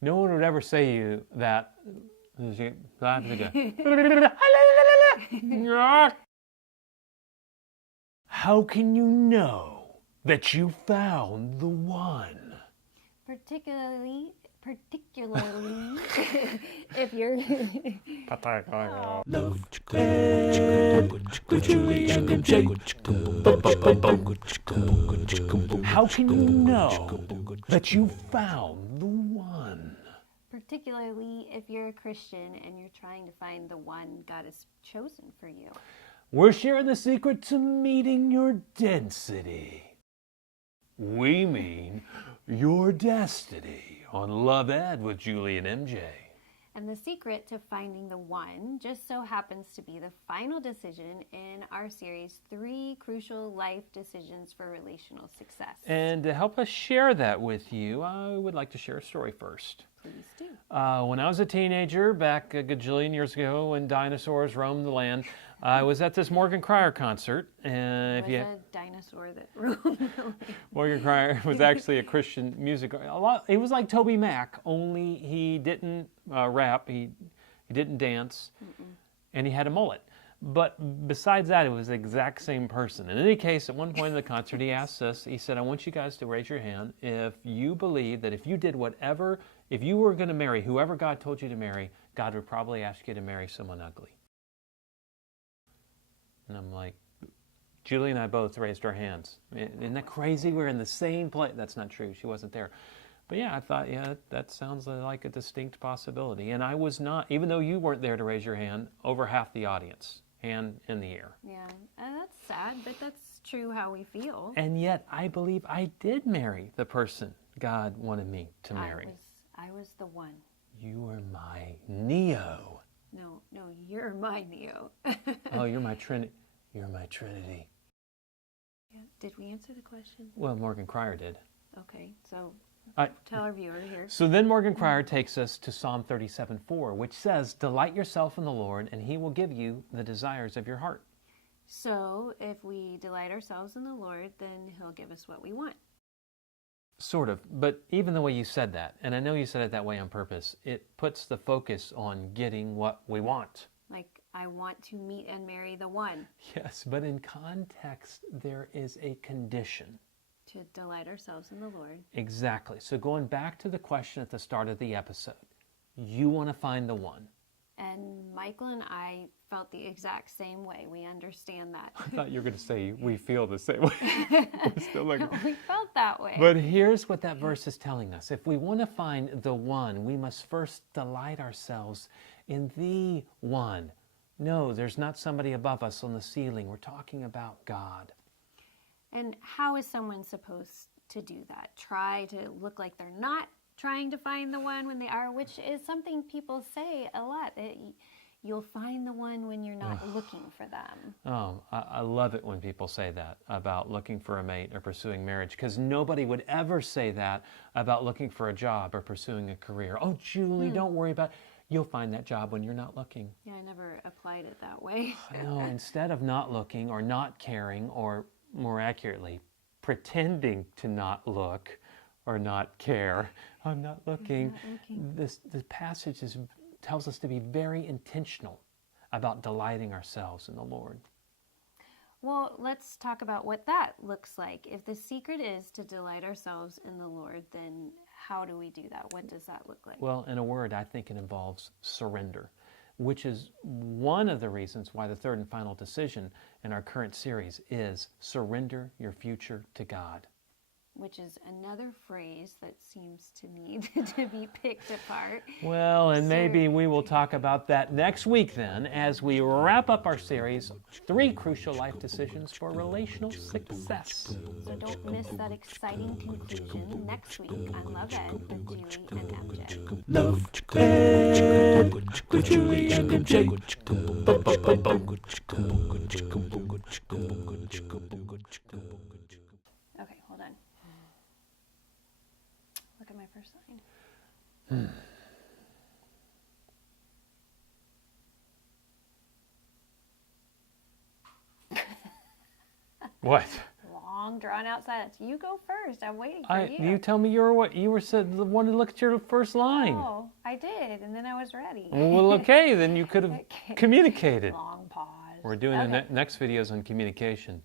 No one would ever say you that. How can you know that you found the one? Particularly if you're How can you know that you found the one? particularly if you're a Christian and you're trying to find the one God has chosen for you. We're sharing the secret to meeting your density. We mean your destiny on Love Ed with Julie and MJ. And the secret to finding the one just so happens to be the final decision in our series, 3 Crucial Life Decisions for Relational Success. And to help us share that with you, I would like to share a story first. Please do. When I was a teenager, back a gajillion years ago when dinosaurs roamed the land, I was at this Morgan Cryar concert. And There was a dinosaur that roamed the land. Morgan Cryar was actually a Christian music. He was like TobyMac, only he didn't rap, he didn't dance, and he had a mullet. But besides that, it was the exact same person. In any case, at one point in the concert, he asked us, he said, I want you guys to raise your hand if you believe that if you did whatever, if you were going to marry whoever God told you to marry, God would probably ask you to marry someone ugly. And I'm like, Julie and I both raised our hands. Isn't that crazy? We're in the same place. That's not true. She wasn't there. But yeah, I thought, yeah, that sounds like a distinct possibility. And I was not, even though you weren't there to raise your hand, over half the audience, hand in the air. Yeah, that's sad, but that's true how we feel. And yet, I believe I did marry the person God wanted me to marry. I was the one. You were my Neo. No, you're my Neo. Oh, you're my Trinity. You're my Trinity. Yeah. Did we answer the question? Well, Morgan Cryar did. Okay, so tell our viewer here. So then Morgan Cryar takes us to Psalm 37:4, which says, delight yourself in the Lord, and he will give you the desires of your heart. So if we delight ourselves in the Lord, then he'll give us what we want. Sort of, but even the way you said that, and I know you said it that way on purpose, it puts the focus on getting what we want. Like, I want to meet and marry the one. Yes, but in context, there is a condition. To delight ourselves in the Lord. Exactly. So going back to the question at the start of the episode, you want to find the one. And Michael and I felt the exact same way. We understand that. I thought you were going to say we feel the same way. We're still looking. We felt that way. But here's what that verse is telling us. If we want to find the one, we must first delight ourselves in the one. No, there's not somebody above us on the ceiling. We're talking about God. And how is someone supposed to do that? Try to look like they're not trying to find the one when they are, which is something people say a lot. That you'll find the one when you're not looking for them. Oh, I love it when people say that about looking for a mate or pursuing marriage, because nobody would ever say that about looking for a job or pursuing a career. Oh, Julie, don't worry about it. You'll find that job when you're not looking. Yeah, I never applied it that way. No, instead of not looking or not caring, or more accurately, pretending to not look or not care, I'm not looking. This passage tells us to be very intentional about delighting ourselves in the Lord. Well, let's talk about what that looks like. If the secret is to delight ourselves in the Lord, then how do we do that? What does that look like? Well, in a word, I think it involves surrender, which is one of the reasons why the third and final decision in our current series is surrender your future to God. Which is another phrase that seems to need to be picked apart. Well, and maybe we will talk about that next week then, as we wrap up our series, 3 Crucial Life Decisions for Relational Success. So don't miss that exciting conclusion next week on Love Ed with Julie and MJ. Love Ed with Julie and MJ. Okay, hold on. Look at my first line. What? long, drawn-out silence. You go first. I'm waiting for you. You tell me you were said the one to look at your first line. Oh, I did, and then I was ready. Well, okay, then you could have communicated. Long pause. We're doing the next videos on communication.